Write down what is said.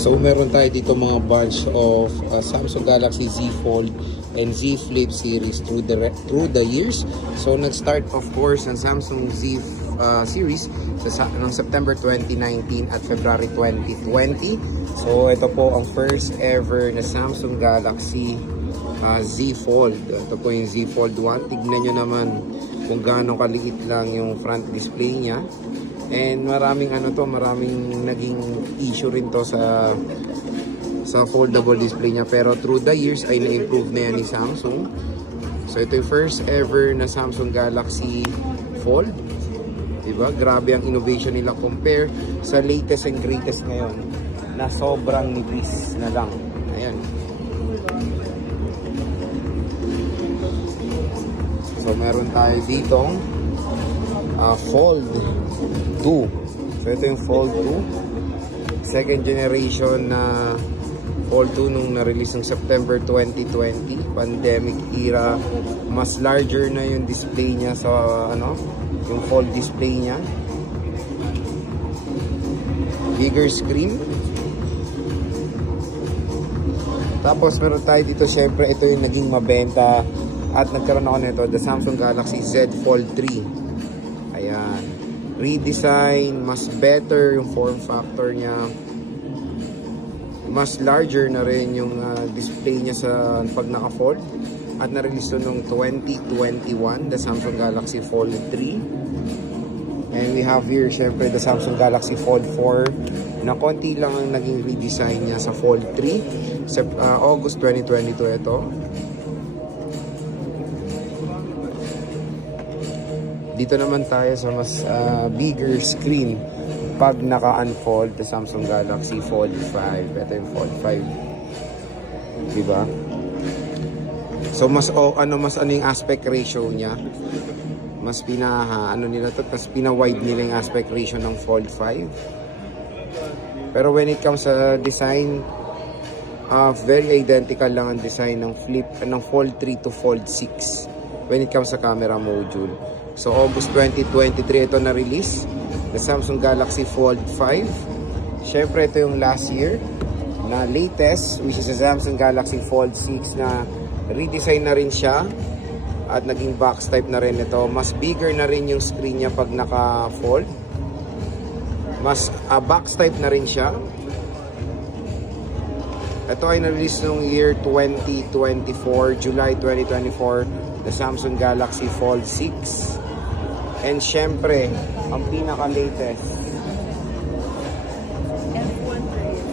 So meron tayo dito mga bunch of Samsung Galaxy Z Fold and Z Flip series through the years. So nag-start of course ang Samsung Z series noong September 2019 at February 2020. So ito po ang first ever na Samsung Galaxy Z Fold. Ito po yung Z Fold 1. Tignan nyo naman kung gaano kaliit lang yung front display niya. And maraming maraming naging issue rin to sa foldable display niya, pero through the years ay na-improve na yan ni Samsung. So ito yung first ever na Samsung Galaxy Fold. Diba? Grabe ang innovation nila compare sa latest and greatest ngayon na sobrang nipis na lang. Ayan. So meron tayo ditong Fold 2. So ito yung Fold 2. Second generation na Fold 2 nung na-release ng September 2020. Pandemic era. Mas larger na yung display niya sa yung Fold display niya. Bigger screen. Tapos meron tayo dito, syempre ito yung naging mabenta at nagkaroon ako nito, the Samsung Galaxy Z Fold 3. Ayan. Redesign, mas better yung form factor niya. Mas larger na rin yung display niya sa pag naka-fold. At na-release to noong 2021, the Samsung Galaxy Fold 3. And we have here, syempre, the Samsung Galaxy Fold 4 na konti lang ang naging redesign niya sa Fold 3. August 2022 ito. Dito naman tayo sa mas bigger screen pag naka-unfold the Samsung Galaxy Fold 5. Ito yung Fold 5. Diba? So mas yung aspect ratio niya. Mas mas pina-wide nila yung aspect ratio ng Fold 5. Pero when it comes sa design, very identical lang ang design ng Fold 3 to Fold 6 when it comes sa camera module. So August 2023 ito na-release, the Samsung Galaxy Fold 5. Syempre ito yung last year na latest, which is the Samsung Galaxy Fold 6 na redesign na rin siya at naging box type na rin ito. Mas bigger na rin yung screen niya pag naka-fold. Mas box type na rin siya. Ito ay na-release noong year 2024, July 2024, the Samsung Galaxy Fold 6. And syempre, ang pinaka-latest,